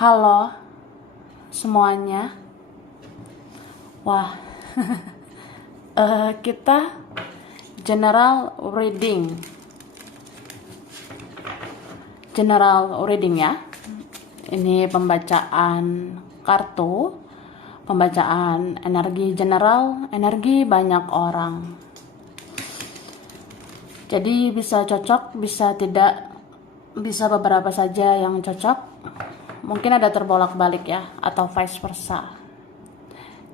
Halo semuanya. Wah, kita general reading. General reading ya. Ini pembacaan kartu, pembacaan energi general, energi banyak orang. Jadi bisa cocok, bisa tidak, bisa beberapa saja yang cocok. Mungkin ada terbolak-balik ya, atau vice versa.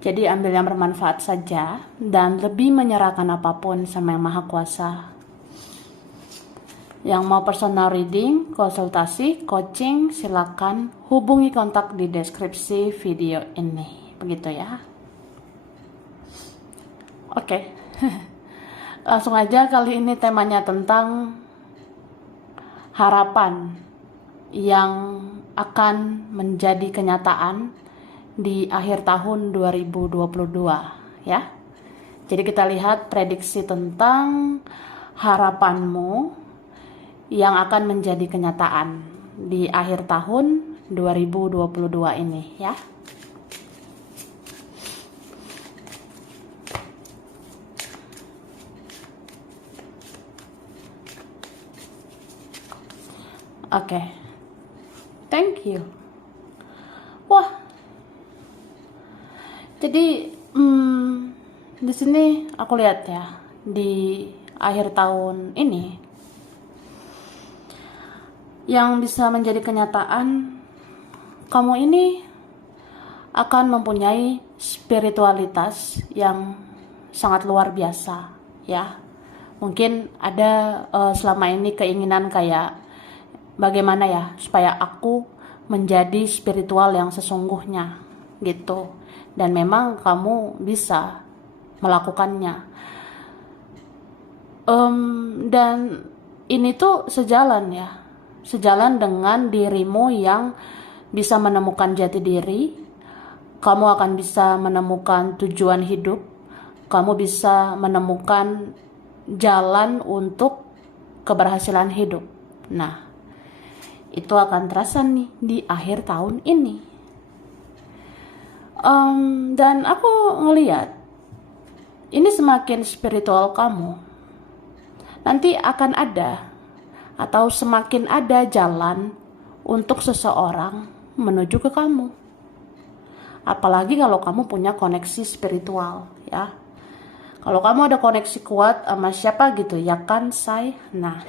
Jadi ambil yang bermanfaat saja dan lebih menyerahkan apapun sama Yang Maha Kuasa. Yang mau personal reading, konsultasi, coaching, silakan hubungi kontak di deskripsi video ini. Begitu ya. Oke. Langsung aja, kali ini temanya tentang harapan yang akan menjadi kenyataan di akhir tahun 2022 ya. Jadi kita lihat prediksi tentang harapanmu yang akan menjadi kenyataan di akhir tahun 2022 ini ya. Oke. Thank you. Wah. Jadi di sini aku lihat ya, di akhir tahun ini yang bisa menjadi kenyataan, kamu ini akan mempunyai spiritualitas yang sangat luar biasa ya. Mungkin ada selama ini keinginan kayak bagaimana ya supaya aku menjadi spiritual yang sesungguhnya gitu, dan memang kamu bisa melakukannya. Dan ini tuh sejalan ya, sejalan dengan dirimu yang bisa menemukan jati diri. Kamu akan bisa menemukan tujuan hidup, kamu bisa menemukan jalan untuk keberhasilan hidup. Nah, itu akan terasa nih di akhir tahun ini. Dan aku ngeliat ini semakin spiritual kamu, nanti akan ada atau semakin ada jalan untuk seseorang menuju ke kamu. Apalagi kalau kamu punya koneksi spiritual ya. Kalau kamu ada koneksi kuat sama siapa gitu ya kan, say. Nah,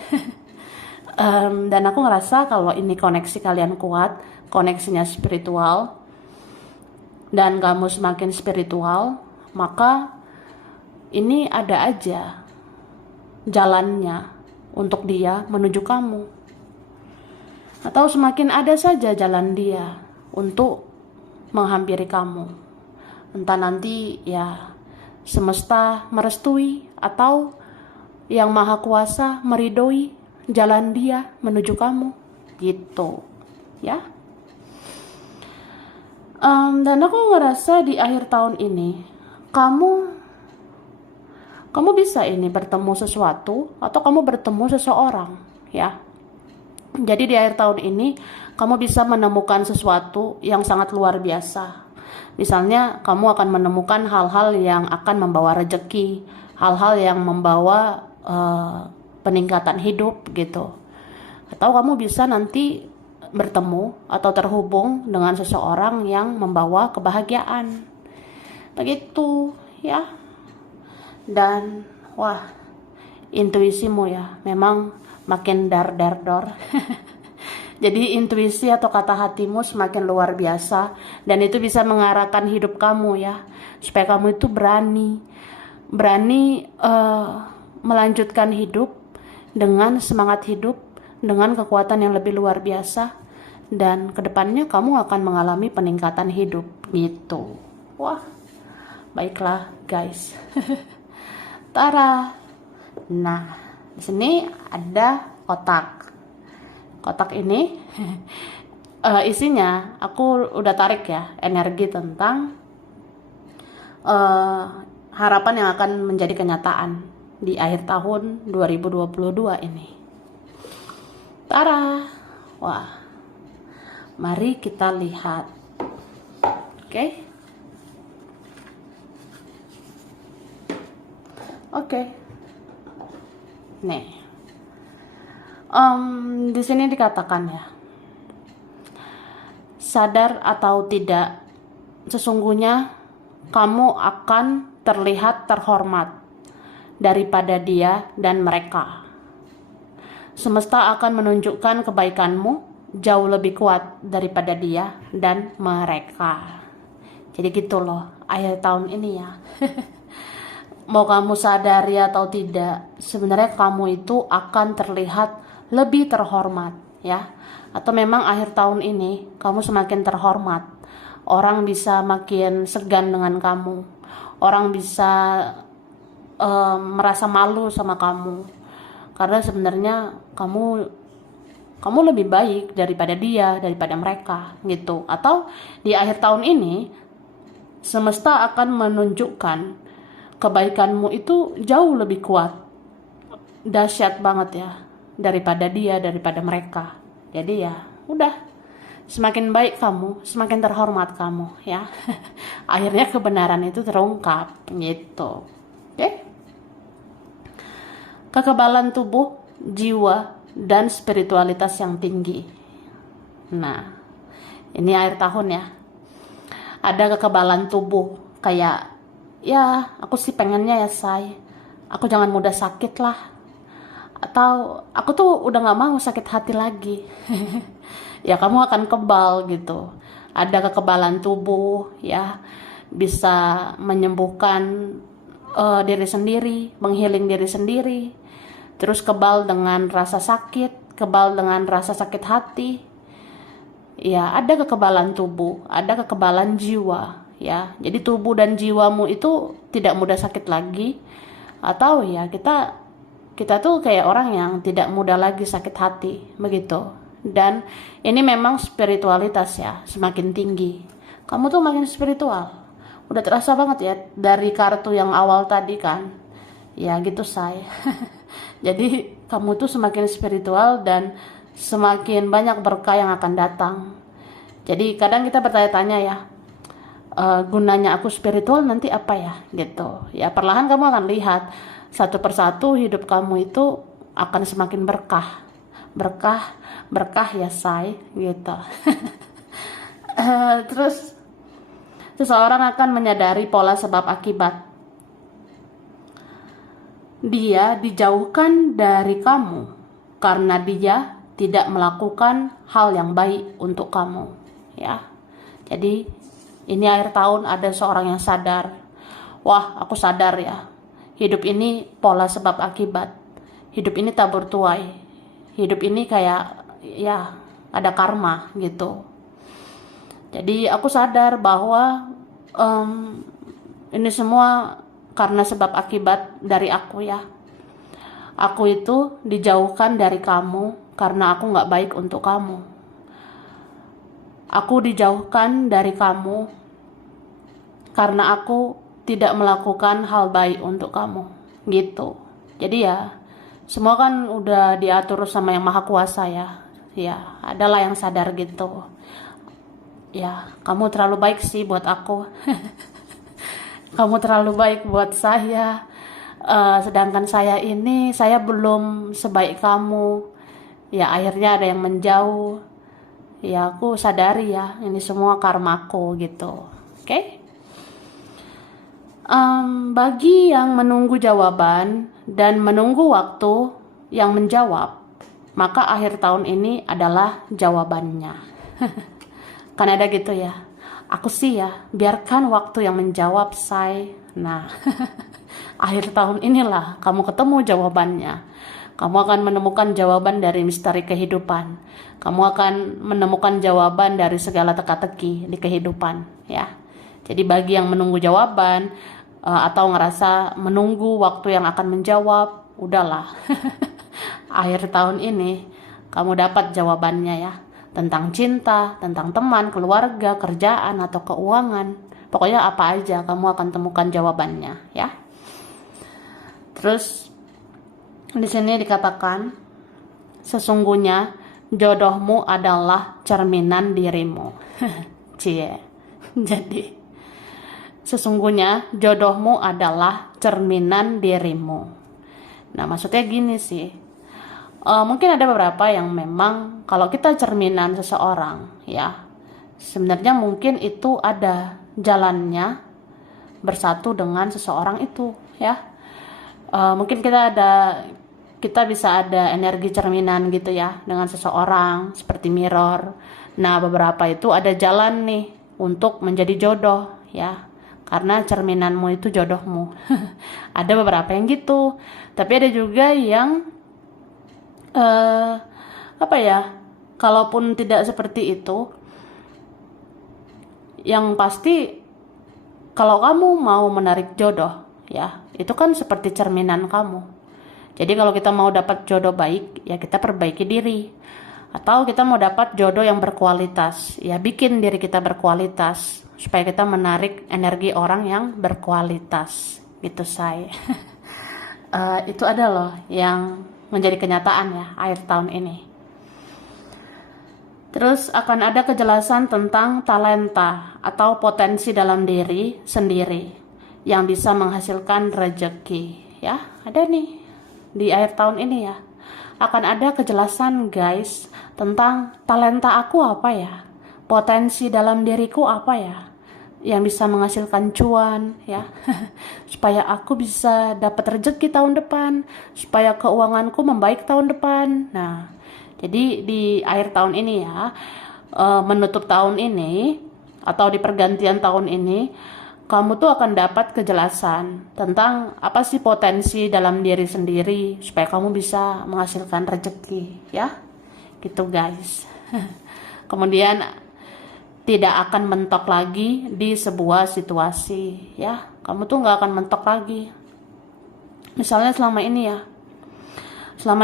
dan aku ngerasa kalau ini koneksi kalian kuat, koneksinya spiritual, dan kamu semakin spiritual, maka ini ada aja jalannya untuk dia menuju kamu. Atau semakin ada saja jalan dia untuk menghampiri kamu. Entah nanti ya semesta merestui atau Yang Maha Kuasa meridoi jalan dia menuju kamu gitu ya. Dan aku ngerasa di akhir tahun ini kamu bisa ini bertemu sesuatu atau kamu bertemu seseorang ya. Jadi di akhir tahun ini kamu bisa menemukan sesuatu yang sangat luar biasa. Misalnya kamu akan menemukan hal-hal yang akan membawa rezeki, hal-hal yang membawa peningkatan hidup gitu. Atau kamu bisa nanti bertemu atau terhubung dengan seseorang yang membawa kebahagiaan. Begitu ya. Dan wah, intuisimu ya memang makin dar-dar-dor. Jadi intuisi atau kata hatimu semakin luar biasa, dan itu bisa mengarahkan hidup kamu ya, supaya kamu itu berani melanjutkan hidup dengan semangat hidup, dengan kekuatan yang lebih luar biasa, dan kedepannya kamu akan mengalami peningkatan hidup gitu. Wah, baiklah guys. Tara. Nah, di sini ada kotak. Kotak ini isinya aku udah tarik ya, energi tentang harapan yang akan menjadi kenyataan di akhir tahun 2022 ini. Tara. Wah. Mari kita lihat. Oke. Oke. Nih. Di sini dikatakan ya. Sadar atau tidak, sesungguhnya kamu akan terlihat terhormat daripada dia dan mereka. Semesta akan menunjukkan kebaikanmu jauh lebih kuat daripada dia dan mereka. Jadi gitu loh akhir tahun ini ya. Mau kamu sadari atau tidak, sebenarnya kamu itu akan terlihat lebih terhormat ya. Atau memang akhir tahun ini kamu semakin terhormat. Orang bisa makin segan dengan kamu. Orang bisa merasa malu sama kamu. Karena sebenarnya kamu lebih baik daripada dia, daripada mereka gitu. Atau di akhir tahun ini semesta akan menunjukkan kebaikanmu itu jauh lebih kuat, dahsyat banget ya, daripada dia, daripada mereka. Jadi ya udah, semakin baik kamu, semakin terhormat kamu ya. Akhirnya kebenaran itu terungkap gitu. Oke? Kekebalan tubuh, jiwa, dan spiritualitas yang tinggi. Nah, ini akhir tahun ya. Ada kekebalan tubuh, kayak ya aku sih pengennya ya aku jangan mudah sakit lah. Atau aku tuh udah gak mau sakit hati lagi. Ya kamu akan kebal gitu. Ada kekebalan tubuh ya, bisa menyembuhkan diri sendiri, menghealing diri sendiri. Terus kebal dengan rasa sakit, kebal dengan rasa sakit hati. Ya, ada kekebalan tubuh, ada kekebalan jiwa ya. Jadi tubuh dan jiwamu itu tidak mudah sakit lagi. Atau ya kita tuh kayak orang yang tidak mudah lagi sakit hati, begitu. Dan ini memang spiritualitas ya, semakin tinggi. Kamu tuh makin spiritual. Udah terasa banget ya dari kartu yang awal tadi kan. Ya gitu Jadi kamu tuh semakin spiritual dan semakin banyak berkah yang akan datang. Jadi kadang kita bertanya-tanya ya, gunanya aku spiritual nanti apa ya gitu. Ya perlahan kamu akan lihat satu persatu hidup kamu itu akan semakin berkah ya gitu. Terus seseorang akan menyadari pola sebab akibat. Dia dijauhkan dari kamu karena dia tidak melakukan hal yang baik untuk kamu ya. Jadi ini akhir tahun ada seorang yang sadar, wah aku sadar ya, hidup ini pola sebab akibat. Hidup ini tabur tuai. Hidup ini kayak ya ada karma gitu. Jadi aku sadar bahwa ini semua karena sebab akibat dari aku ya. Aku itu dijauhkan dari kamu karena aku gak baik untuk kamu. Aku dijauhkan dari kamu karena aku tidak melakukan hal baik untuk kamu gitu. Jadi ya semua kan udah diatur sama yang maha kuasa ya. Ya adalah yang sadar gitu. Ya kamu terlalu baik sih buat aku. Kamu terlalu baik buat saya. Sedangkan saya belum sebaik kamu. Ya akhirnya ada yang menjauh. Ya aku sadari ya ini semua karmaku gitu. Oke? Bagi yang menunggu jawaban dan menunggu waktu yang menjawab, maka akhir tahun ini adalah jawabannya. Kan ada gitu ya. Aku sih ya biarkan waktu yang menjawab Nah akhir tahun inilah kamu ketemu jawabannya. Kamu akan menemukan jawaban dari misteri kehidupan. Kamu akan menemukan jawaban dari segala teka-teki di kehidupan ya. Jadi bagi yang menunggu jawaban atau ngerasa menunggu waktu yang akan menjawab, udahlah. Akhir tahun ini kamu dapat jawabannya ya. Tentang cinta, tentang teman, keluarga, kerjaan, atau keuangan. Pokoknya apa aja kamu akan temukan jawabannya ya. Terus di sini dikatakan, sesungguhnya jodohmu adalah cerminan dirimu. Cie. Jadi sesungguhnya jodohmu adalah cerminan dirimu. Nah, maksudnya gini sih. Mungkin ada beberapa yang memang kalau kita cerminan seseorang, ya, sebenarnya mungkin itu ada jalannya bersatu dengan seseorang itu, ya. Mungkin kita bisa ada energi cerminan gitu ya dengan seseorang seperti mirror. Nah, beberapa itu ada jalan nih untuk menjadi jodoh, ya, karena cerminanmu itu jodohmu. Ada beberapa yang gitu, tapi ada juga yang kalaupun tidak seperti itu, yang pasti kalau kamu mau menarik jodoh, ya, itu kan seperti cerminan kamu. Jadi kalau kita mau dapat jodoh baik, ya kita perbaiki diri. Atau kita mau dapat jodoh yang berkualitas, ya bikin diri kita berkualitas supaya kita menarik energi orang yang berkualitas. Gitu say. Itu ada loh yang menjadi kenyataan ya akhir tahun ini. Terus akan ada kejelasan tentang talenta atau potensi dalam diri sendiri yang bisa menghasilkan rezeki, ya. Ada nih di akhir tahun ini ya. Akan ada kejelasan guys tentang talenta aku apa ya, potensi dalam diriku apa ya, yang bisa menghasilkan cuan ya. Supaya aku bisa dapat rezeki tahun depan, supaya keuanganku membaik tahun depan. Nah, jadi di akhir tahun ini ya, menutup tahun ini atau di pergantian tahun ini, kamu tuh akan dapat kejelasan tentang apa sih potensi dalam diri sendiri supaya kamu bisa menghasilkan rezeki, ya. Gitu guys. Kemudian tidak akan mentok lagi di sebuah situasi, ya. Kamu tuh nggak akan mentok lagi. Misalnya selama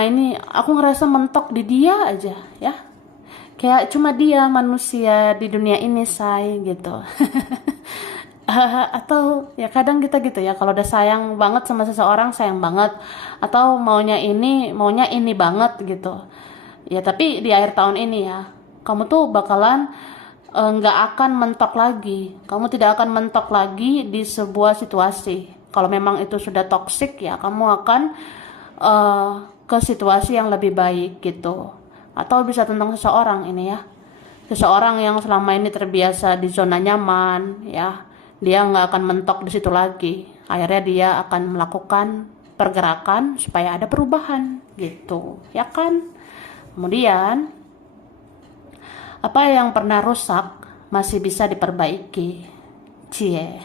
ini aku ngerasa mentok di dia aja, ya. Kayak cuma dia manusia di dunia ini, say, gitu. Atau ya kadang kita gitu ya, kalau udah sayang banget sama seseorang, sayang banget, atau maunya ini banget gitu ya. Tapi di akhir tahun ini ya, kamu tuh bakalan nggak akan mentok lagi. Kamu tidak akan mentok lagi di sebuah situasi. Kalau memang itu sudah toksik ya, kamu akan ke situasi yang lebih baik gitu. Atau bisa tentang seseorang ini ya, seseorang yang selama ini terbiasa di zona nyaman ya, dia nggak akan mentok di situ lagi. Akhirnya dia akan melakukan pergerakan supaya ada perubahan gitu, ya kan? Kemudian apa yang pernah rusak masih bisa diperbaiki. Cie.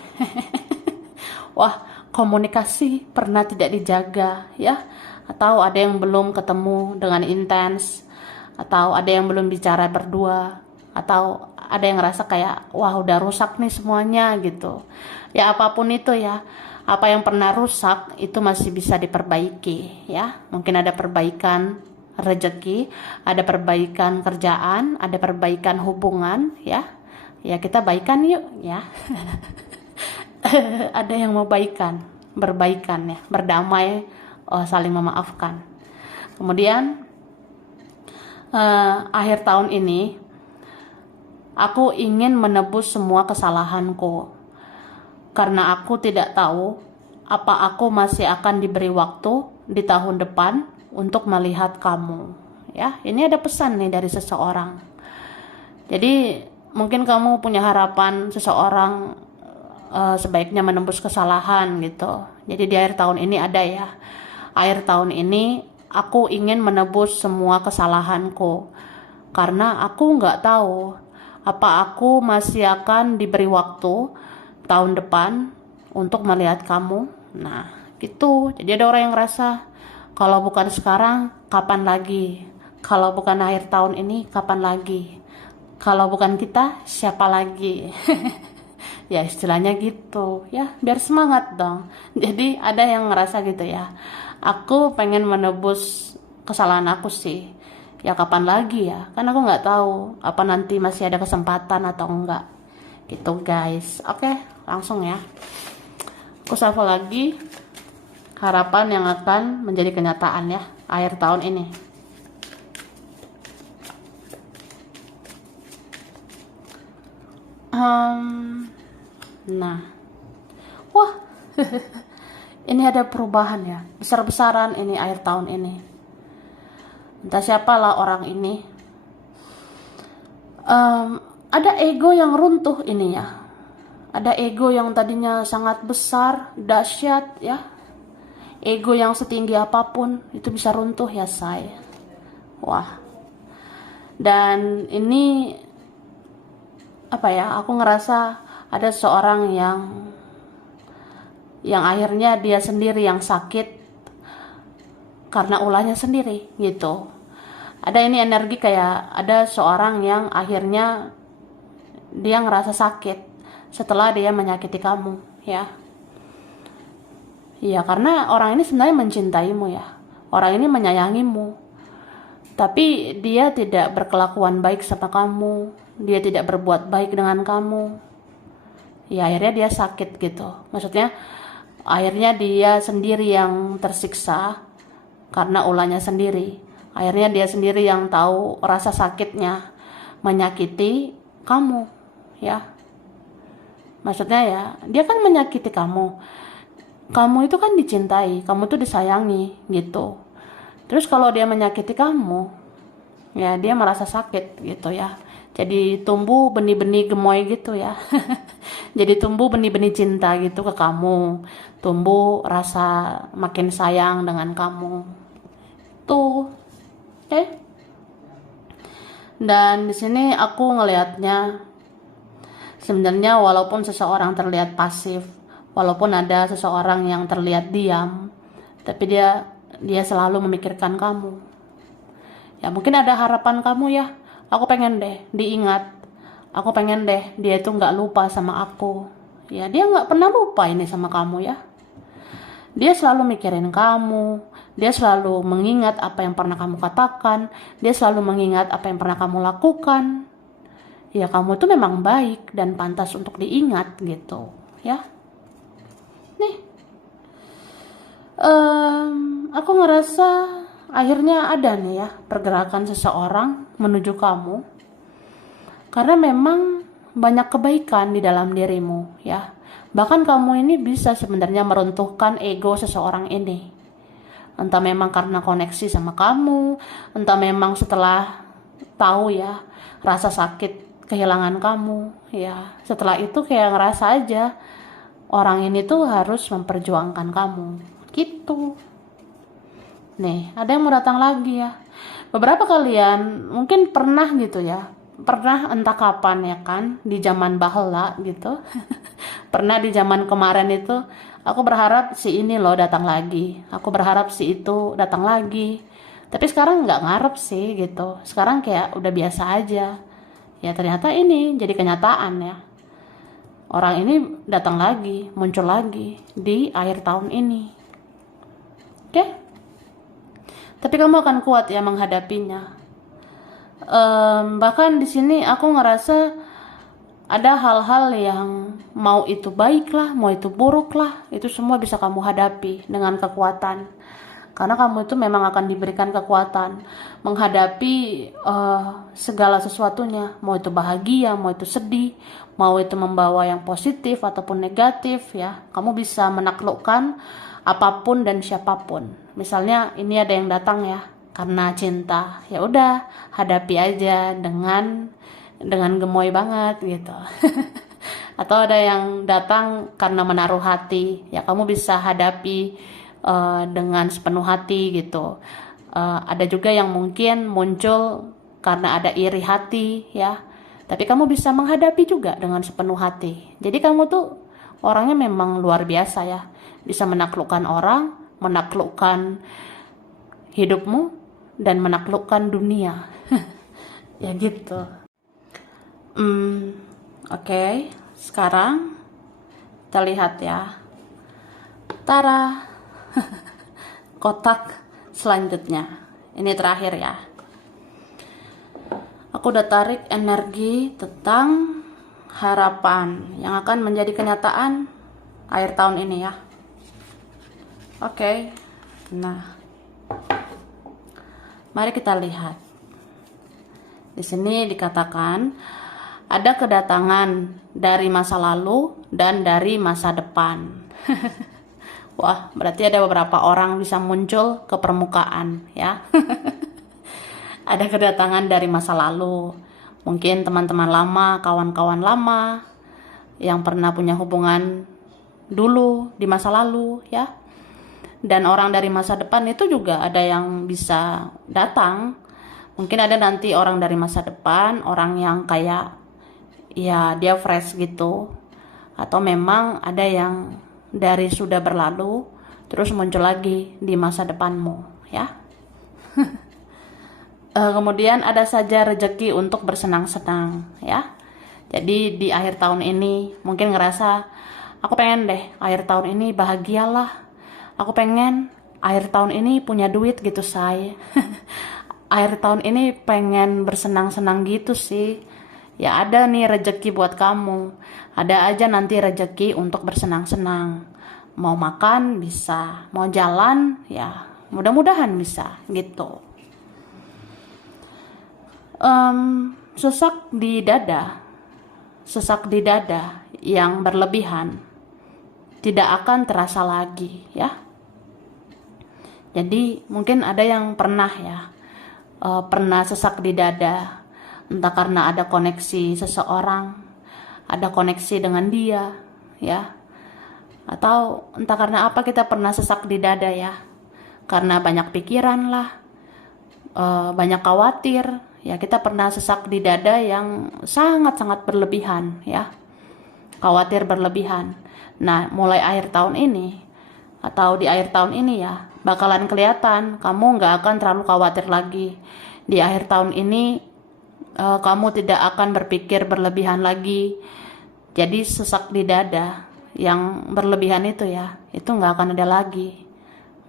Wah, komunikasi pernah tidak dijaga ya, atau ada yang belum ketemu dengan intens, atau ada yang belum bicara berdua, atau ada yang ngerasa kayak wah udah rusak nih semuanya gitu. Ya apapun itu ya, apa yang pernah rusak itu masih bisa diperbaiki ya. Mungkin ada perbaikan rezeki, ada perbaikan kerjaan, ada perbaikan hubungan ya. Ya kita baikan yuk ya. Ada yang mau berbaikan ya, berdamai, saling memaafkan. Kemudian akhir tahun ini aku ingin menebus semua kesalahanku, karena aku tidak tahu apa aku masih akan diberi waktu di tahun depan untuk melihat kamu. Ya, ini ada pesan nih dari seseorang. Jadi mungkin kamu punya harapan seseorang sebaiknya menembus kesalahan gitu. Jadi di akhir tahun ini ada ya. Akhir tahun ini aku ingin menebus semua kesalahanku, karena aku nggak tahu apa aku masih akan diberi waktu tahun depan untuk melihat kamu. Nah, gitu. Jadi ada orang yang ngerasa kalau bukan sekarang, kapan lagi? Kalau bukan akhir tahun ini, kapan lagi? Kalau bukan kita, siapa lagi? Ya istilahnya gitu ya, biar semangat dong. Jadi ada yang ngerasa gitu ya, aku pengen menebus kesalahan aku sih. Ya kapan lagi ya, kan aku nggak tahu apa nanti masih ada kesempatan atau enggak gitu guys. Oke, langsung ya, aku shuffle lagi harapan yang akan menjadi kenyataan ya akhir tahun ini. Nah, wah, ini ada perubahan ya, besar-besaran ini akhir tahun ini. Entah siapalah orang ini. Ada ego yang runtuh ini ya. Ada ego yang tadinya sangat besar, dahsyat ya. Ego yang setinggi apapun itu bisa runtuh ya, say. Wah. Dan ini apa ya? Aku ngerasa ada seorang yang akhirnya dia sendiri yang sakit karena ulahnya sendiri gitu. Ada ini energi kayak ada seorang yang akhirnya dia ngerasa sakit setelah dia menyakiti kamu ya. Iya, karena orang ini sebenarnya mencintaimu ya. Orang ini menyayangimu. Tapi dia tidak berkelakuan baik sama kamu. Dia tidak berbuat baik dengan kamu. Ya akhirnya dia sakit gitu. Maksudnya akhirnya dia sendiri yang tersiksa karena ulahnya sendiri. Akhirnya dia sendiri yang tahu rasa sakitnya menyakiti kamu ya. Maksudnya ya, dia kan menyakiti kamu. Kamu itu kan dicintai, kamu tuh disayangi gitu. Terus kalau dia menyakiti kamu, ya dia merasa sakit gitu ya. Jadi tumbuh benih-benih gemoy gitu ya. Jadi tumbuh benih-benih cinta gitu ke kamu. Tumbuh rasa makin sayang dengan kamu. Tuh. Oke. Dan di sini aku ngelihatnya sebenarnya walaupun seseorang terlihat pasif, walaupun ada seseorang yang terlihat diam, tapi dia selalu memikirkan kamu. Ya mungkin ada harapan kamu ya. Aku pengen deh diingat. Aku pengen deh dia itu nggak lupa sama aku. Ya dia nggak pernah lupa ini sama kamu ya. Dia selalu mikirin kamu. Dia selalu mengingat apa yang pernah kamu katakan. Dia selalu mengingat apa yang pernah kamu lakukan. Ya kamu tuh memang baik dan pantas untuk diingat gitu ya. Nih, aku ngerasa akhirnya ada nih ya pergerakan seseorang menuju kamu. Karena memang banyak kebaikan di dalam dirimu ya. Bahkan kamu ini bisa sebenarnya meruntuhkan ego seseorang ini. Entah memang karena koneksi sama kamu, entah memang setelah tahu ya rasa sakit kehilangan kamu ya. Setelah itu kayak ngerasa aja orang ini tuh harus memperjuangkan kamu gitu. Nih, ada yang mau datang lagi ya. Beberapa kalian mungkin pernah gitu ya. Pernah entah kapan ya kan, di zaman baheula gitu. Pernah di zaman kemarin itu, aku berharap si ini loh datang lagi. Aku berharap si itu datang lagi. Tapi sekarang nggak ngarep sih gitu. Sekarang kayak udah biasa aja. Ya ternyata ini jadi kenyataan ya. Orang ini datang lagi, muncul lagi di akhir tahun ini. Oke? Tapi kamu akan kuat ya menghadapinya. Bahkan di sini aku ngerasa ada hal-hal yang mau itu baik lah, mau itu buruk lah, itu semua bisa kamu hadapi dengan kekuatan. Karena kamu itu memang akan diberikan kekuatan menghadapi segala sesuatunya, mau itu bahagia, mau itu sedih, mau itu membawa yang positif ataupun negatif ya. Kamu bisa menaklukkan apapun dan siapapun. Misalnya ini ada yang datang ya karena cinta, ya udah hadapi aja dengan gemoy banget gitu. Atau ada yang datang karena menaruh hati, ya kamu bisa hadapi dengan sepenuh hati gitu. Ada juga yang mungkin muncul karena ada iri hati ya, tapi kamu bisa menghadapi juga dengan sepenuh hati. Jadi kamu tuh orangnya memang luar biasa ya, bisa menaklukkan orang, menaklukkan hidupmu, dan menaklukkan dunia. Ya gitu. Oke. Sekarang kita lihat ya. Tara. Kotak selanjutnya. Ini terakhir ya. Aku udah tarik energi tentang harapan yang akan menjadi kenyataan akhir tahun ini ya. Oke. Nah, mari kita lihat. Di sini dikatakan ada kedatangan dari masa lalu dan dari masa depan. Wah, berarti ada beberapa orang bisa muncul ke permukaan ya. Ada kedatangan dari masa lalu. Mungkin teman-teman lama, kawan-kawan lama yang pernah punya hubungan dulu di masa lalu ya. Dan orang dari masa depan itu juga ada yang bisa datang. Mungkin ada nanti orang dari masa depan, orang yang kayak ya dia fresh gitu. Atau memang ada yang dari sudah berlalu terus muncul lagi di masa depanmu ya. Kemudian ada saja rezeki untuk bersenang-senang ya. Jadi di akhir tahun ini mungkin ngerasa aku pengen deh akhir tahun ini bahagialah. Aku pengen akhir tahun ini punya duit gitu say. Akhir tahun ini pengen bersenang-senang gitu sih. Ya ada nih rezeki buat kamu. Ada aja nanti rezeki untuk bersenang-senang. Mau makan bisa, mau jalan ya mudah-mudahan bisa gitu. Sesak di dada yang berlebihan tidak akan terasa lagi ya. Jadi mungkin ada yang pernah ya, pernah sesak di dada, entah karena ada koneksi seseorang, ada koneksi dengan dia ya, atau entah karena apa kita pernah sesak di dada ya, karena banyak pikiran lah, banyak khawatir ya, kita pernah sesak di dada yang sangat-sangat berlebihan ya, khawatir berlebihan. Nah mulai akhir tahun ini atau di akhir tahun ini ya bakalan kelihatan kamu nggak akan terlalu khawatir lagi. Di akhir tahun ini kamu tidak akan berpikir berlebihan lagi. Jadi sesak di dada yang berlebihan itu ya, itu nggak akan ada lagi.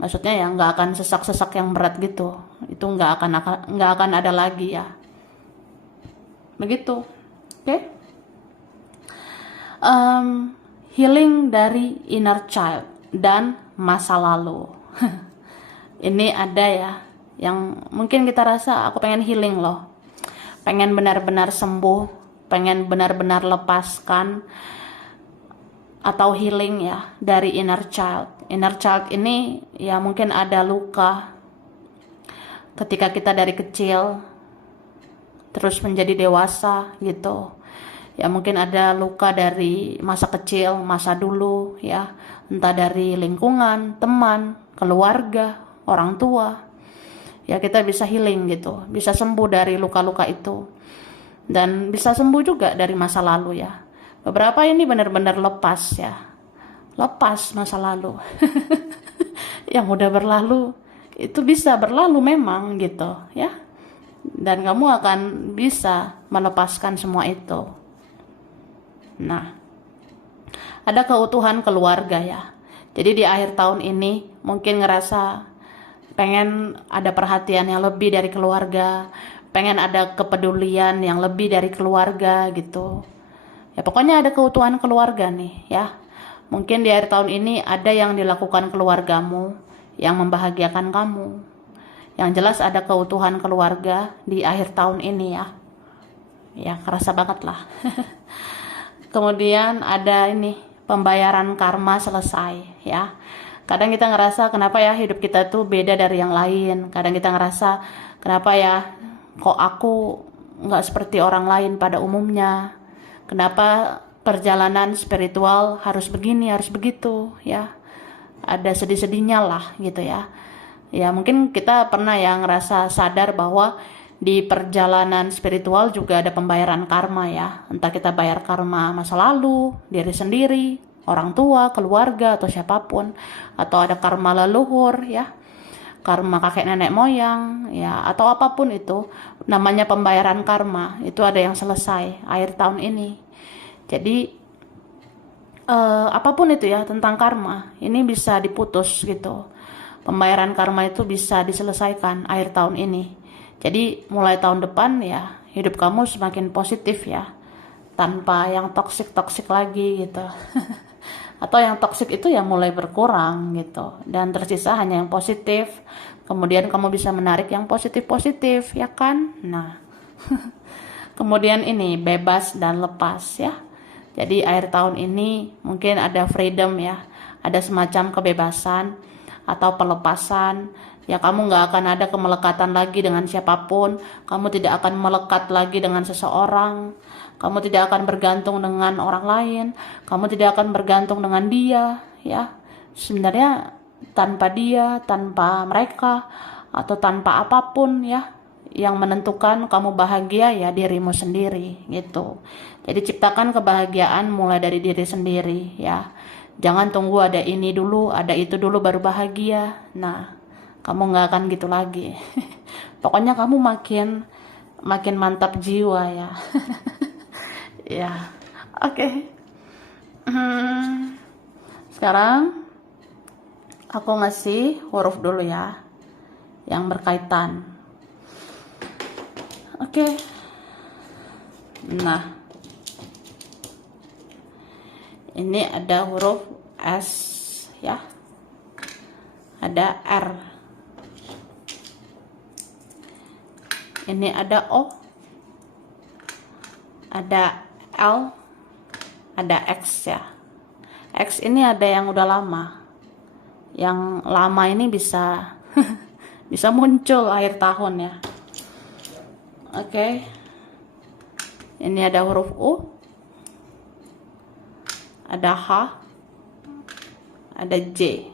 Maksudnya ya nggak akan sesak-sesak yang berat gitu. Itu nggak akan ada lagi ya. Begitu, oke? Healing dari inner child dan masa lalu. Ini ada ya, yang mungkin kita rasa aku pengen healing loh. Pengen benar-benar sembuh, pengen benar-benar lepaskan atau healing ya dari inner child. Inner child ini ya mungkin ada luka ketika kita dari kecil terus menjadi dewasa gitu. Ya mungkin ada luka dari masa kecil, masa dulu ya, entah dari lingkungan, teman, keluarga, orang tua. Ya kita bisa healing gitu, bisa sembuh dari luka-luka itu. Dan bisa sembuh juga dari masa lalu ya. Beberapa ini benar-benar lepas ya. Lepas masa lalu. Yang udah berlalu itu bisa berlalu memang gitu ya. Dan kamu akan bisa melepaskan semua itu. Nah, ada keutuhan keluarga ya. Jadi di akhir tahun ini mungkin ngerasa pengen ada perhatian yang lebih dari keluarga, pengen ada kepedulian yang lebih dari keluarga gitu. Ya pokoknya ada keutuhan keluarga nih ya. Mungkin di akhir tahun ini ada yang dilakukan keluargamu yang membahagiakan kamu. Yang jelas ada keutuhan keluarga di akhir tahun ini ya. Ya kerasa banget lah. Kemudian ada ini pembayaran karma selesai ya. Kadang kita ngerasa kenapa ya hidup kita tuh beda dari yang lain. Kadang kita ngerasa kenapa ya kok aku nggak seperti orang lain pada umumnya. Kenapa perjalanan spiritual harus begini, harus begitu ya. Ada sedih-sedihnya lah gitu ya. Ya mungkin kita pernah ya ngerasa sadar bahwa di perjalanan spiritual juga ada pembayaran karma ya. Entah kita bayar karma masa lalu, diri sendiri, orang tua, keluarga, atau siapapun. Atau ada karma leluhur ya. Karma kakek nenek moyang ya. Atau apapun itu. Namanya pembayaran karma. Itu ada yang selesai akhir tahun ini. Jadi apapun itu ya tentang karma. Ini bisa diputus gitu. Pembayaran karma itu bisa diselesaikan akhir tahun ini. Jadi mulai tahun depan ya hidup kamu semakin positif ya, tanpa yang toksik lagi gitu. Atau yang toksik itu ya mulai berkurang gitu, dan tersisa hanya yang positif. Kemudian kamu bisa menarik yang positif ya kan. Nah Kemudian ini bebas dan lepas ya. Jadi akhir tahun ini mungkin ada freedom ya, ada semacam kebebasan atau pelepasan. Ya, kamu nggak akan ada kemelekatan lagi dengan siapapun. Kamu tidak akan melekat lagi dengan seseorang. Kamu tidak akan bergantung dengan orang lain. Kamu tidak akan bergantung dengan dia ya. Sebenarnya tanpa dia, tanpa mereka, atau tanpa apapun ya, yang menentukan kamu bahagia ya dirimu sendiri gitu. Jadi ciptakan kebahagiaan mulai dari diri sendiri ya. Jangan tunggu ada ini dulu, ada itu dulu baru bahagia. Nah, kamu nggak akan gitu lagi. Pokoknya kamu makin mantap jiwa ya. Ya, oke. Sekarang aku ngasih huruf dulu ya, yang berkaitan. Oke. Nah, ini ada huruf S ya, ada R, ini ada O, ada L, ada X ya. X ini ada yang udah lama. Yang lama ini bisa bisa muncul akhir tahun ya. Oke. Ini ada huruf U, ada H, ada J,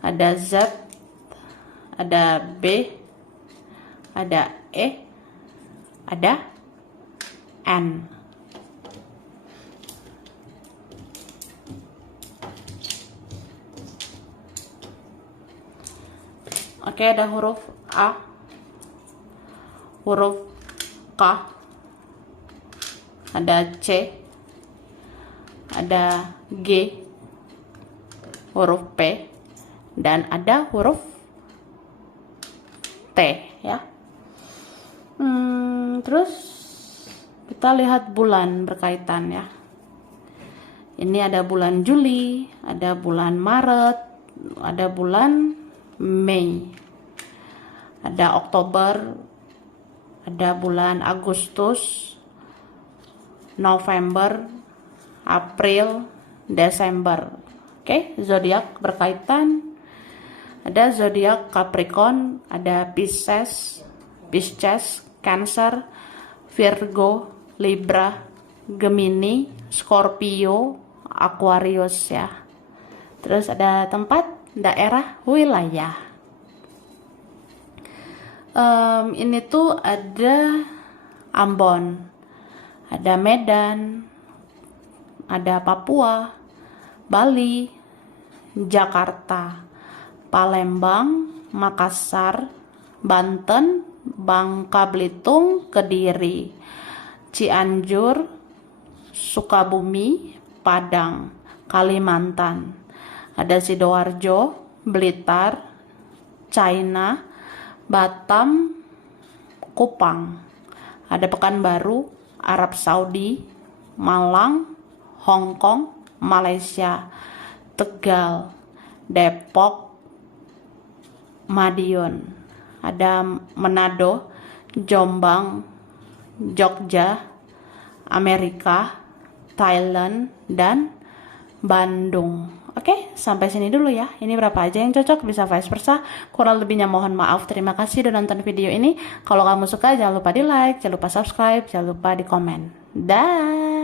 ada Z, ada B, ada E, ada N. Oke, ada huruf A, huruf K, ada C, ada G, huruf P, dan ada huruf T ya. Terus kita lihat bulan berkaitan ya. Ini ada bulan Juli, ada bulan Maret, ada bulan Mei, ada Oktober, ada bulan Agustus, November, April, Desember. Oke, zodiak berkaitan. Ada zodiak Capricorn, ada Pisces, Cancer, Virgo, Libra, Gemini, Scorpio, Aquarius ya. Terus ada tempat, daerah, wilayah. Ini tuh ada Ambon, ada Medan, ada Papua, Bali, Jakarta, Palembang, Makassar, Banten, Bangka Belitung, Kediri, Cianjur, Sukabumi, Padang, Kalimantan, ada Sidoarjo, Blitar, China, Batam, Kupang, ada Pekanbaru, Arab Saudi, Malang, Hong Kong, Malaysia, Tegal, Depok, Madiun, ada Manado, Jombang, Jogja, Amerika, Thailand, dan Bandung. Oke, sampai sini dulu ya. Ini berapa aja yang cocok, bisa vice versa. Kurang lebihnya mohon maaf. Terima kasih udah nonton video ini. Kalau kamu suka jangan lupa di like, jangan lupa subscribe, jangan lupa di komen. Dah.